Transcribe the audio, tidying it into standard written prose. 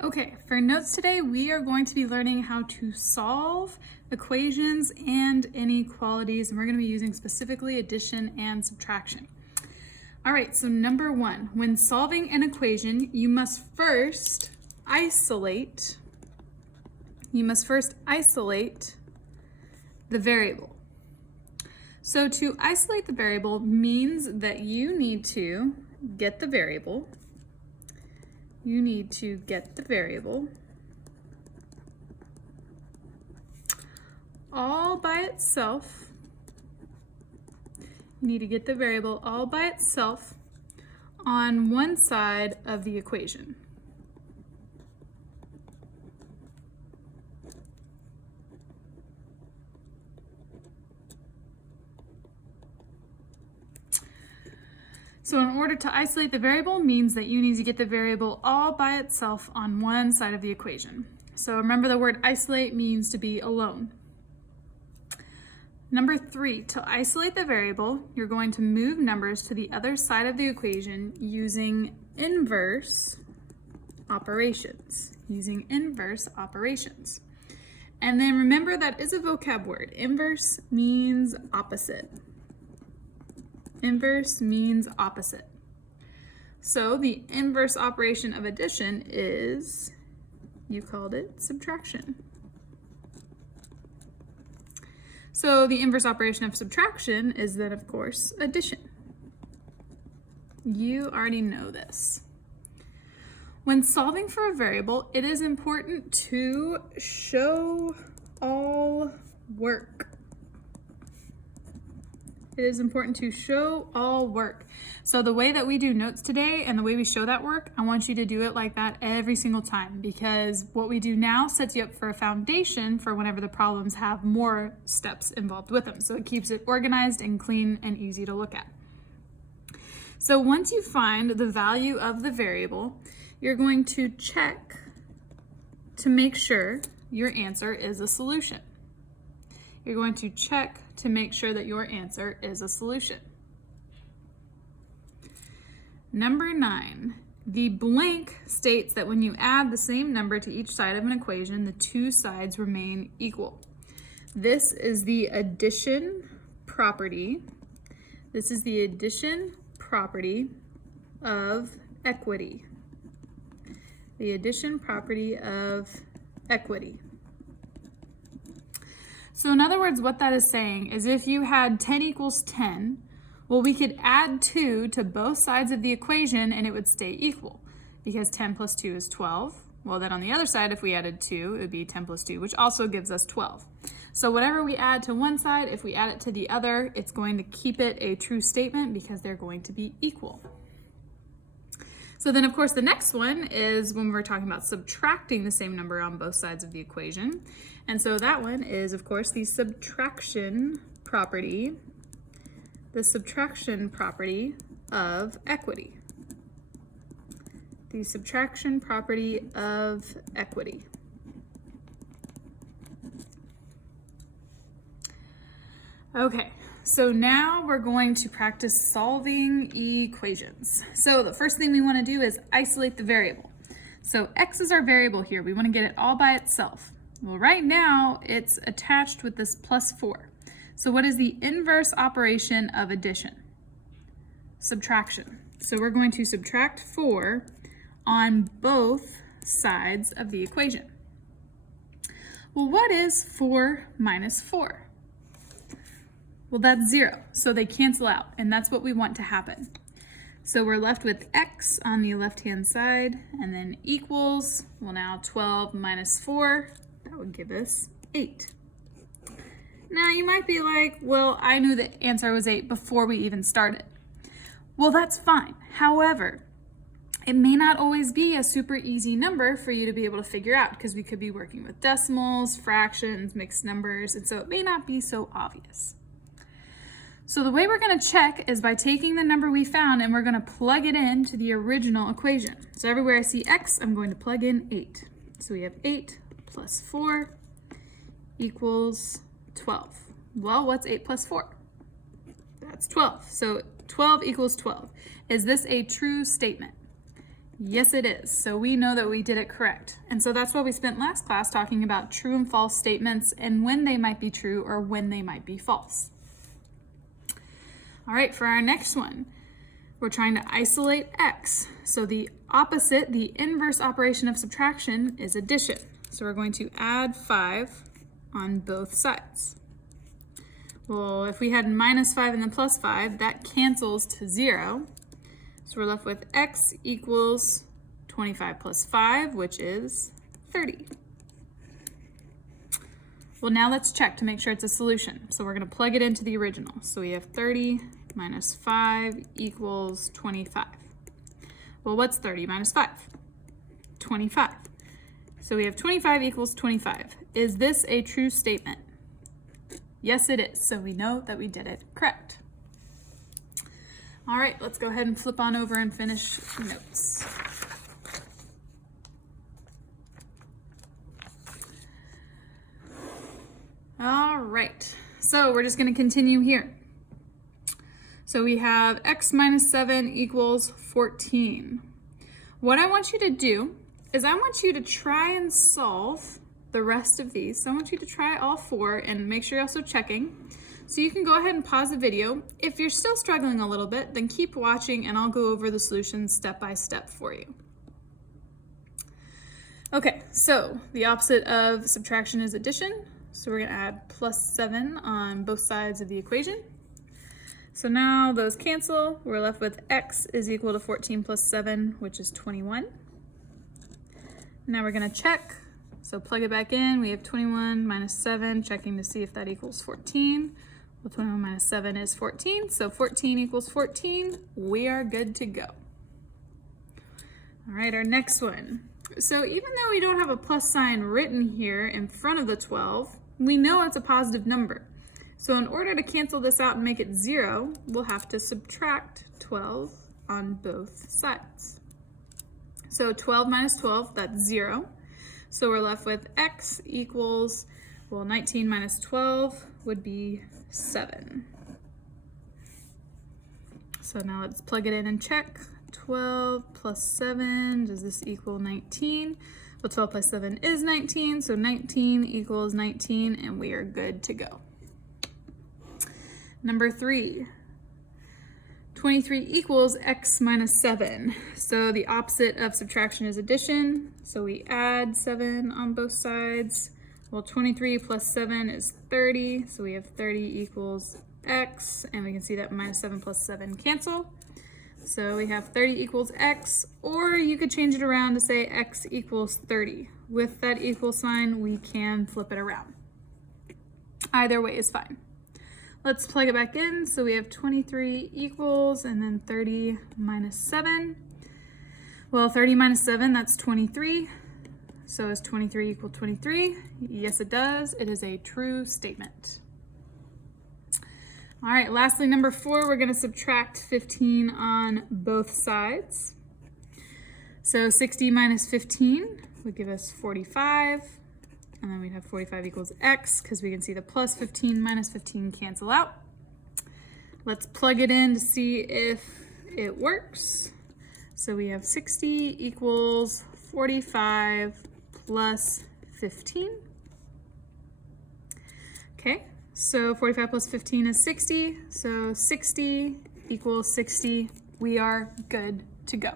Okay, for notes today, we are going to be learning how to solve equations and inequalities, and we're going to be using specifically addition and subtraction. All right, so number one, when solving an equation, you must first isolate the variable. So to isolate the variable means that you need to get the variable. All by itself. You need to get the variable all by itself on one side of the equation. So in order to isolate the variable means that you need to get the variable all by itself on one side of the equation. So remember, the word isolate means to be alone. Number three, to isolate the variable, you're going to move numbers to the other side of the equation using inverse operations. And then remember, that is a vocab word. Inverse means opposite. So the inverse operation of addition is, you called it subtraction. So the inverse operation of subtraction is then, of course, addition. You already know this. When solving for a variable, it is important to show all work. So the way that we do notes today and the way we show that work, I want you to do it like that every single time, because what we do now sets you up for a foundation for whenever the problems have more steps involved with them. So it keeps it organized and clean and easy to look at. So once you find the value of the variable, you're going to check to make sure your answer is a solution. Number 9, the blank states that when you add the same number to each side of an equation, the two sides remain equal. This is the addition property. Of equity. So in other words, what that is saying is if you had 10 equals 10, well, we could add 2 to both sides of the equation and it would stay equal, because 10 plus 2 is 12. Well, then on the other side, if we added 2, it would be 10 plus 2, which also gives us 12. So whatever we add to one side, if we add it to the other, it's going to keep it a true statement because they're going to be equal. So then, of course, the next one is when we're talking about subtracting the same number on both sides of the equation. And so that one is, of course, the subtraction property of equity. Okay, so now we're going to practice solving equations. So the first thing we want to do is isolate the variable. So x is our variable here. We want to get it all by itself. Well, right now it's attached with this plus 4. So what is the inverse operation of addition? Subtraction. So we're going to subtract 4 on both sides of the equation. Well, what is 4 minus 4? Well, that's 0, so they cancel out, and that's what we want to happen. So we're left with x on the left-hand side, and then equals, well, now 12 minus 4, that would give us 8. Now, you might be like, well, I knew the answer was 8 before we even started. Well, that's fine. However, it may not always be a super easy number for you to be able to figure out, because we could be working with decimals, fractions, mixed numbers, and so it may not be so obvious. So the way we're going to check is by taking the number we found and we're going to plug it into the original equation. So everywhere I see x, I'm going to plug in 8. So we have 8 plus 4 equals 12. Well, what's 8 plus 4? That's 12. So 12 equals 12. Is this a true statement? Yes, it is. So we know that we did it correct. And so that's why we spent last class talking about true and false statements and when they might be true or when they might be false. All right, for our next one, we're trying to isolate x. So the opposite, the inverse operation of subtraction is addition. So we're going to add 5 on both sides. Well, if we had minus 5 and then plus 5, that cancels to 0. So we're left with x equals 25 plus 5, which is 30. Well, now let's check to make sure it's a solution. So we're going to plug it into the original. So we have 30 minus 5 equals 25. Well, what's 30 minus 5? 25. So we have 25 equals 25. Is this a true statement? Yes, it is. So we know that we did it correct. All right, let's go ahead and flip on over and finish notes. All right, so we're just going to continue here. So we have x minus 7 equals 14. What I want you to do is I want you to try and solve the rest of these. So I want you to try all 4 and make sure you're also checking. So you can go ahead and pause the video. If you're still struggling a little bit, then keep watching and I'll go over the solutions step by step for you. Okay, so the opposite of subtraction is addition. So we're gonna add plus 7 on both sides of the equation. So now those cancel. We're left with x is equal to 14 plus 7, which is 21. Now we're gonna check. So plug it back in. We have 21 minus 7, checking to see if that equals 14. Well, 21 minus 7 is 14, so 14 equals 14. We are good to go. All right, our next one. So even though we don't have a plus sign written here in front of the 12, we know it's a positive number. So in order to cancel this out and make it 0, we'll have to subtract 12 on both sides. So 12 minus 12, that's 0. So we're left with x equals, well, 19 minus 12 would be 7. So now let's plug it in and check. 12 plus 7, does this equal 19? Well, 12 plus 7 is 19, so 19 equals 19, and we are good to go. Number 3, 23 equals x minus 7. So the opposite of subtraction is addition. So we add 7 on both sides. Well, 23 plus 7 is 30. So we have 30 equals x. And we can see that minus 7 plus 7 cancel. So we have 30 equals x. Or you could change it around to say x equals 30. With that equal sign, we can flip it around. Either way is fine. Let's plug it back in. So we have 23 equals and then 30 minus 7. Well, 30 minus 7, that's 23. So is 23 equal 23? Yes, it does. It is a true statement. All right, lastly, number 4, we're going to subtract 15 on both sides. So 60 minus 15 would give us 45. And then we'd have 45 equals x, because we can see the plus 15 minus 15 cancel out. Let's plug it in to see if it works. So we have 60 equals 45 plus 15. Okay, so 45 plus 15 is 60. So 60 equals 60. We are good to go.